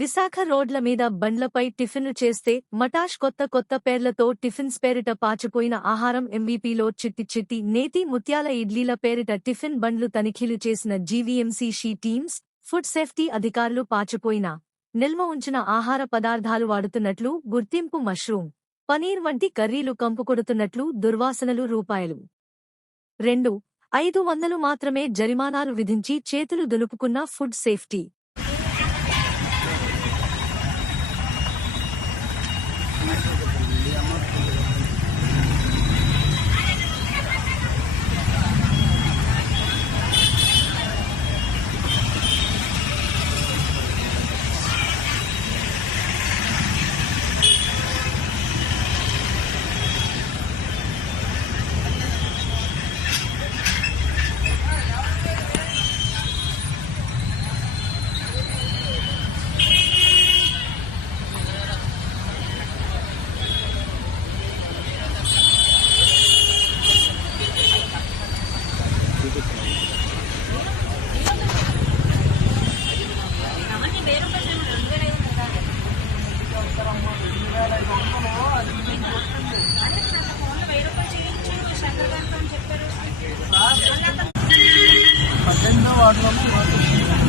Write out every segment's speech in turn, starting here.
విశాఖ రోడ్ల మీద బండ్లపై టిఫిన్లు చేస్తే మటాష్ కొత్త పేర్లతో టిఫిన్స్ పేరిట పాచిపోయిన ఆహారం ఎంవీపీలో చిట్టి నేతి ముత్యాల ఇడ్లీల పేరిట టిఫిన్ బండ్లు తనిఖీలు చేసిన GVMC she teams food safety అధికారులు పాచిపోయిన నిల్వ ఉంచిన ఆహార పదార్థాలు వాడుతున్నట్లు గుర్తింపు మష్రూమ్ పనీర్ వంటి కర్రీలు కంపుకొడుతున్నట్లు దుర్వాసనలు రూపాయలు 2,500 మాత్రమే జరిమానాలు విధించి చేతులు దులుపుకున్న ఫుడ్ సేఫ్టీ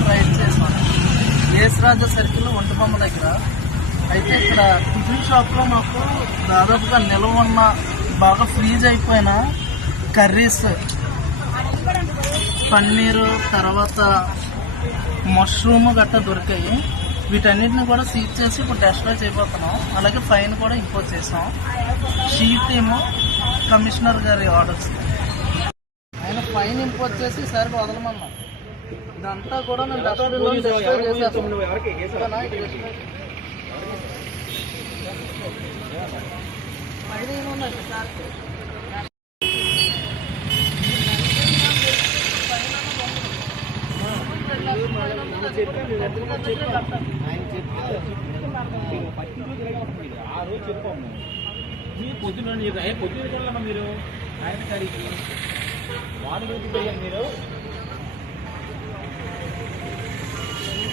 రైడ్ చేసాం ఏసరాజ సర్కిల్ ఒంటిబొమ్మ దగ్గర. అయితే ఇక్కడ టిఫిన్ షాప్లో మాకు దాదాపుగా నిల్వ ఉన్న బాగా ఫ్రీజ్ అయిపోయిన కర్రీస్, పన్నీరు, తర్వాత మష్రూమ్ గట్టా దొరికాయి. వీటన్నిటిని కూడా సీజ్ చేసి ఇప్పుడు డెస్ట్రాయ్ చేయబోతున్నాం. అలాగే ఫైన్ కూడా ఇంపోజ్ చేసాం. షీ టీము కమిషనర్ గారి ఆర్డర్స్ ఆయన ఫైన్ ఇంపోజ్ చేసి ఈసారి వదలమన్నాం. ఇదంతా కూడా మేము డస్ట్బిన్లో డెస్ట్రాయ్ చేసేస్తాం. ఐడి ఏమున్నది సార్? పొద్దున్న మీరు ఆయన గారికి వాడు మీరు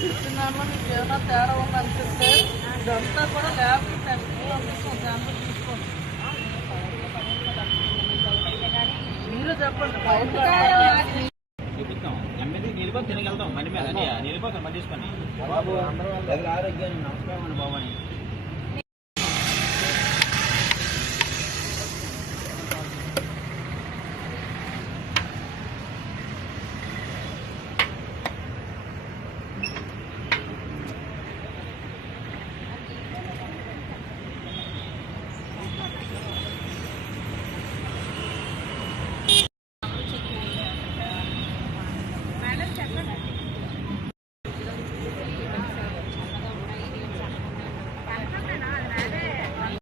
చెప్తున్నాను. మీకు ఏమైనా తేడా ఉందనిపిస్తే ఇదంతా కూడా ల్యాబ్ టెస్ట్లో శాంపుల్ తీసుకోండి. మీరు చెప్పండి. చూపిస్తాం ఎమ్మెల్యే నిలిపో తినగలుగుతాం మని మీద నిలిపోతాం మని తీసుకొని బాబు ఆరోగ్యానికి నమస్కారం అండి బాబు అని